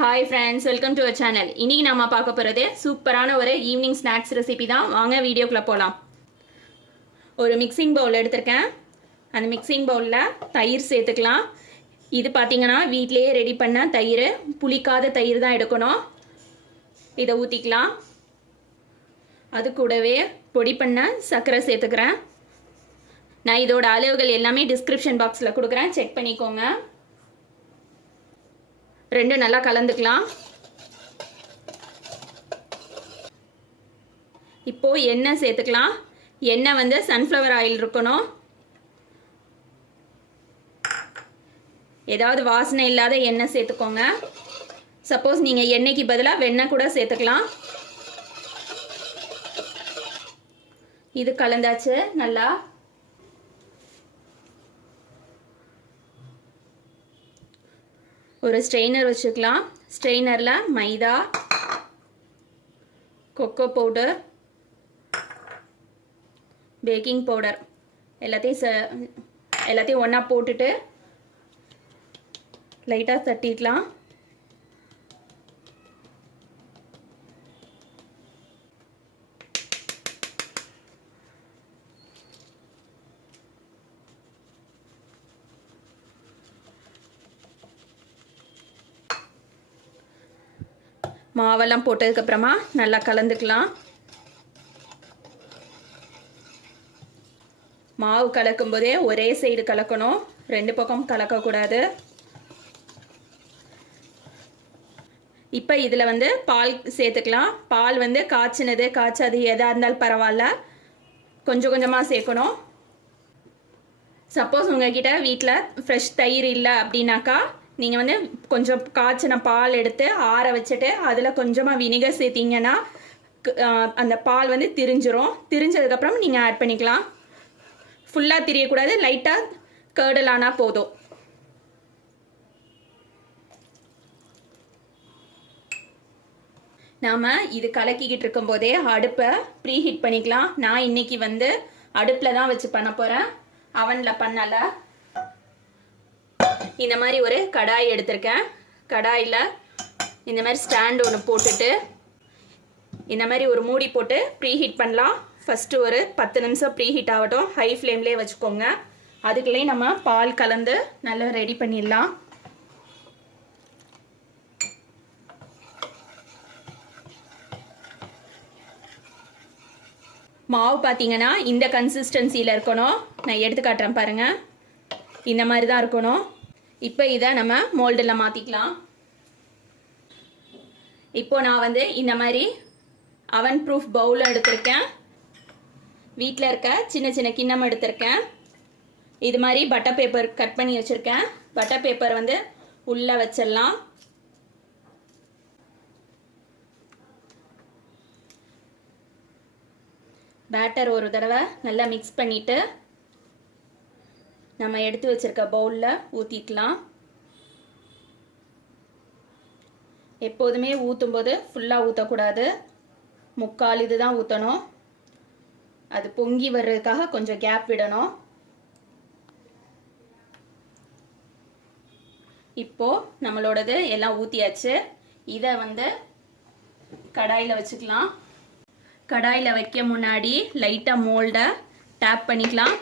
Hi friends, welcome to our channel. இன்னைக்கு நாம பார்க்க போறது சூப்பரான ஒரு ஈவினிங் ஸ்நாக்ஸ் ரெசிபி தான். வாங்க வீடியோக்குள்ள போலாம். ஒரு மிக்சிங் பவுல் எடுத்துர்க்கேன். அந்த மிக்சிங் பவுல்ல தயிர் சேர்த்துக்கலாம். இது பாத்தீங்கன்னா வீட்லயே ரெடி பண்ண தயிர், புளிக்காத தயிர் தான் எடுக்கணும். இத ஊத்திக்கலாம். அது கூடவே பொடி பண்ண சக்கரை சேர்த்துக்கிறேன். நான் இதோட அளவுகள் எல்லாமே டிஸ்கிரிப்ஷன் பாக்ஸ்ல கொடுக்கிறேன், செக் பண்ணிக்கோங்க. ரெண்டு நல்லா கலந்துக்கலாம். இப்போ எண்ணெய் சேர்த்துக்கலாம். எண்ணெய் வந்து சன்ஃப்ளவர் ஆயில் இருக்கணும். ஏதாவது வாசனை இல்லாத எண்ணெய் சேர்த்துக்கோங்க. சப்போஸ் நீங்க எண்ணெய்க்கு பதிலாக வெண்ணெய் கூட சேர்த்துக்கலாம். இது கலந்தாச்சு நல்லா. ஒரு ஸ்ட்ரெயினர் வச்சுக்கலாம். ஸ்ட்ரெயினர்ல மைதா, கொக்கோ பவுடர், பேக்கிங் பவுடர் எல்லாத்தையும் ஒன்றா போட்டுட்டு லைட்டாக தட்டிக்கலாம். மாவெல்லாம் போட்டதுக்கு அப்புறமா நல்லா கலந்துக்கலாம். மாவு கலக்கும் போதே ஒரே சைடு கலக்கணும், ரெண்டு பக்கம் கலக்கக்கூடாது. இப்போ இதில் வந்து பால் சேர்த்துக்கலாம். பால் வந்து காய்ச்சினது காய்ச்சாது எதாக இருந்தாலும் பரவாயில்ல, கொஞ்சம் கொஞ்சமாக சேர்க்கணும். சப்போஸ் உங்ககிட்ட வீட்டில் ஃப்ரெஷ் தயிர் இல்லை அப்படின்னாக்கா நீங்கள் வந்து கொஞ்சம் காய்ச்சின பால் எடுத்து ஆற வச்சுட்டு அதில் கொஞ்சமாக வினிகர் சேர்த்திங்கன்னா அந்த பால் வந்து திரிஞ்சிரும். திரிஞ்சதுக்கப்புறம் நீங்கள் ஆட் பண்ணிக்கலாம். ஃபுல்லாக திரியக்கூடாது, லைட்டாக கர்டல் ஆனால் போதும். நாம் இது கலக்கிக்கிட்டு இருக்கும் போதே அடுப்பை ப்ரீ ஹீட் பண்ணிக்கலாம். நான் இன்னைக்கு வந்து அடுப்பில் தான் வச்சு பண்ண போகிறேன், அவனில் பண்ணலை. இந்த மாதிரி ஒரு கடாய் எடுத்திருக்கேன். கடாயில் இந்த மாதிரி ஸ்டாண்ட் ஒன்று போட்டுட்டு இந்த மாதிரி ஒரு மூடி போட்டு ப்ரீ ஹீட் பண்ணலாம். ஃபஸ்ட்டு ஒரு 10 நிமிஷம் ப்ரீ ஹீட் ஆகட்டும். ஹை ஃப்ளேம்லேயே வச்சுக்கோங்க. அதுக்குள்ளே நம்ம பால் கலந்து நல்லா ரெடி பண்ணிடலாம். மாவு பார்த்தீங்கன்னா இந்த கன்சிஸ்டன்சியில் இருக்கணும். நான் எடுத்து காட்டுறேன் பாருங்கள். இந்த மாதிரி தான் இருக்கணும். இப்போ இதை நம்ம மோல்டில் மாற்றிக்கலாம். இப்போ நான் வந்து இந்த மாதிரி அவன் ப்ரூஃப் பவுல் எடுத்திருக்கேன். வீட்டில் இருக்க சின்ன சின்ன கிண்ணம் எடுத்திருக்கேன். இது மாதிரி பட்டர் பேப்பர் கட் பண்ணி வச்சுருக்கேன். பட்டர் பேப்பர் வந்து உள்ளே வச்சிடலாம். பேட்டர் ஒரு தடவை நல்லா மிக்ஸ் பண்ணிவிட்டு நம்ம எடுத்து வச்சிருக்க பவுலில் ஊற்றிக்கலாம். எப்போதுமே ஊற்றும் போது ஃபுல்லாக ஊற்றக்கூடாது, முக்கால் இது தான் ஊற்றணும். அது பொங்கி வர்றதுக்காக கொஞ்சம் கேப் விடணும். இப்போது நம்மளோடது எல்லாம் ஊற்றியாச்சு. இதை வந்து கடாயில் வச்சுக்கலாம். கடாயில் வைக்க முன்னாடி லைட்டாக மோல்டை டேப் பண்ணிக்கலாம்.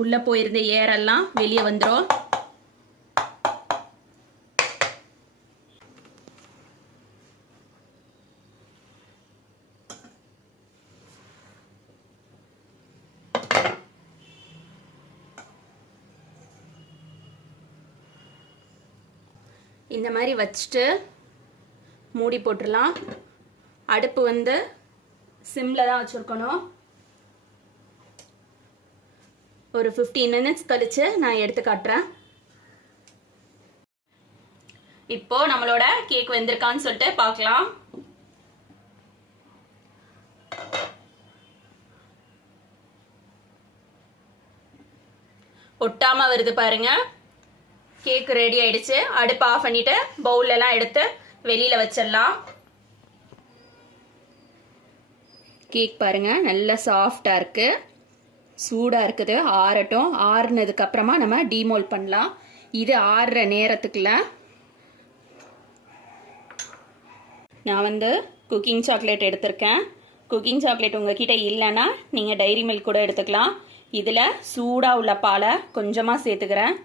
உள்ளே போயிருந்த ஏரெல்லாம் வெளியே வந்துடும். இந்த மாதிரி வச்சுட்டு மூடி போட்டுடலாம். அடுப்பு வந்து சிம்மில் தான் வச்சுருக்கணும். ஒரு 15 மினிட்ஸ் கழிச்சு நான் எடுத்து காட்டுறேன். இப்போ நம்மளோட கேக் வெந்திருக்கான்னு சொல்லிட்டு பார்க்கலாம். ஒட்டாம வருது பாருங்க. கேக் ரெடி ஆயிடுச்சு. அடுப்பு ஆஃப் பண்ணிட்டு பவுல் எல்லாம் எடுத்து வெளியில வச்சிடலாம். கேக் பாருங்க நல்லா சாஃப்டா இருக்கு. சூடாக இருக்குது, ஆறட்டும். ஆறுனதுக்கு அப்புறமா நம்ம டீமோல்ட் பண்ணலாம். இது ஆறுற நேரத்துக்குள்ள நான் வந்து குக்கிங் சாக்லேட் எடுத்திருக்கேன். குக்கிங் சாக்லேட் உங்ககிட்ட இல்லைன்னா நீங்கள் டைரி மில்க் கூட எடுத்துக்கலாம். இதில் சூடாக உள்ள பாலை கொஞ்சமாக சேர்த்துக்கிறேன்.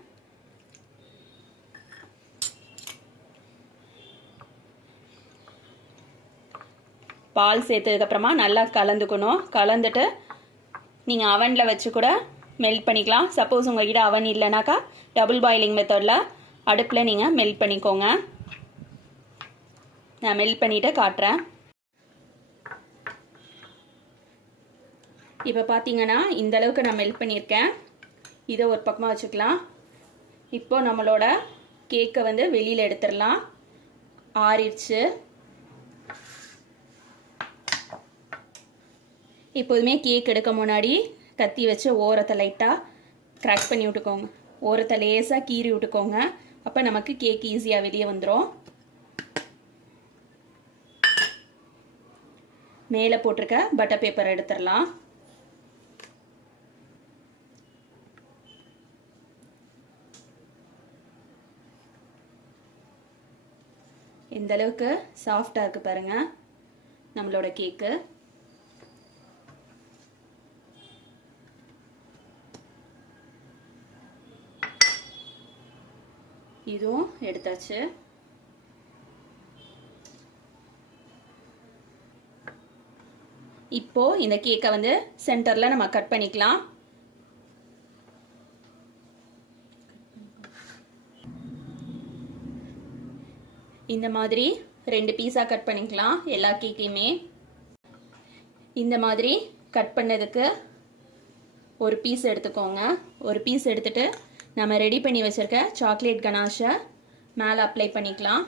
பால் சேர்த்ததுக்கப்புறமா நல்லா கலந்துக்கணும். கலந்துட்டு நீங்கள் அவனில் வச்சு கூட மெல்ட் பண்ணிக்கலாம். சப்போஸ் உங்கள்கிட்ட அவன் இல்லைனாக்கா டபுள் பாயிலிங் மெத்தடில் அடுப்பில் நீங்கள் மெல்ட் பண்ணிக்கோங்க. நான் மெல்ட் பண்ணிவிட்டு காட்டுறேன். இப்போ பார்த்தீங்கன்னா இந்த அளவுக்கு நான் மெல்ட் பண்ணியிருக்கேன். இதை ஒரு பக்கமாக வச்சுக்கலாம். இப்போ நம்மளோட கேக்கை வந்து வெளியில் எடுத்துடலாம். ஆறிடுச்சு. எப்போதுமே கேக் எடுக்க முன்னாடி கத்தி வச்சு ஓரத்தை லைட்டாக கிராக் பண்ணி விட்டுக்கோங்க. ஓரத்தை லேசாக கீறி விட்டுக்கோங்க. அப்போ நமக்கு கேக் ஈஸியாக வெளியே வந்துடும். மேலே போட்டிருக்க பட்டர் பேப்பர் எடுத்துடலாம். இந்த அளவுக்கு சாஃப்டாக இருக்குது பாருங்கள் நம்மளோட கேக்கு. இதுவும் எடுத்தாச்சு. இப்போ இந்த கேக்கை வந்து சென்டரில் நம்ம கட் பண்ணிக்கலாம். இந்த மாதிரி 2 பீஸாக கட் பண்ணிக்கலாம் எல்லா கேக்கையுமே. இந்த மாதிரி கட் பண்ணதுக்கு ஒரு பீஸ் எடுத்துக்கோங்க. ஒரு பீஸ் எடுத்துட்டு நம்ம ரெடி பண்ணி வச்சிருக்க சாக்லேட் கனாஷை மேலே அப்ளை பண்ணிக்கலாம்.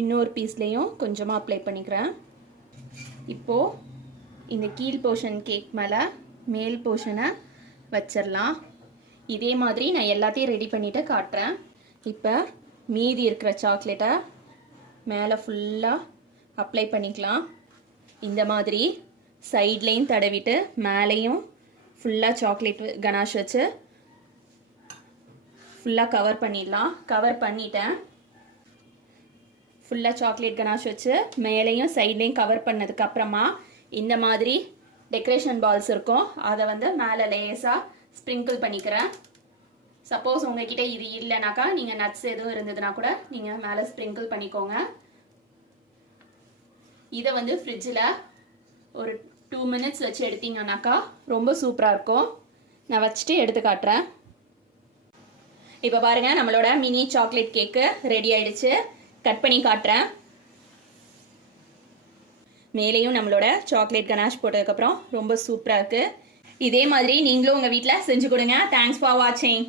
இன்னொரு பீஸ்லேயும் கொஞ்சமாக அப்ளை பண்ணிக்கிறேன். இப்போது இந்த கீழ் போர்ஷன் கேக் மேலே மேல் போர்ஷனை வச்சிடலாம். இதே மாதிரி நான் எல்லாத்தையும் ரெடி பண்ணிவிட்டு காட்டுறேன். இப்போ மீதி இருக்கிற சாக்லேட்டை மேலே ஃபுல்லாக அப்ளை பண்ணிக்கலாம். இந்த மாதிரி சைட்லேயும் தடவிட்டு மேலேயும் ஃபுல்லாக சாக்லேட் கனாஷ் வச்சு ஃபுல்லாக கவர் பண்ணிடலாம். கவர் பண்ணிட்டேன். ஃபுல்லாக சாக்லேட் கனாஷ் வச்சு மேலேயும் சைட்லேயும் கவர் பண்ணதுக்கப்புறமா இந்த மாதிரி டெக்கரேஷன் பால்ஸ் இருக்கும். அதை வந்து மேலே லேஸாக ஸ்ப்ரிங்கிள் பண்ணிக்கிறேன். சப்போஸ் உங்ககிட்ட இது இல்லைனாக்கா நீங்கள் நட்ஸ் எதுவும் இருந்ததுன்னா கூட நீங்கள் மேலே ஸ்ப்ரிங்கிள் பண்ணிக்கோங்க. இதை வந்து ஃப்ரிட்ஜில் ஒரு 2 மினிட்ஸ் வச்சு எடுத்தீங்கன்னாக்கா ரொம்ப சூப்பராக இருக்கும். நான் வச்சுட்டு எடுத்து காட்டுறேன். இப்போ பாருங்கள் நம்மளோட மினி சாக்லேட் கேக்கு ரெடி ஆயிடுச்சு. கட் பண்ணி காட்டுறேன். மேலேயும் நம்மளோட சாக்லேட் கனாஷ் போட்டதுக்கப்புறம் ரொம்ப சூப்பராக இருக்குது. இதே மாதிரி நீங்களும் உங்கள் வீட்டில் செஞ்சு கொடுங்க. தேங்க்ஸ் ஃபார் வாட்சிங்.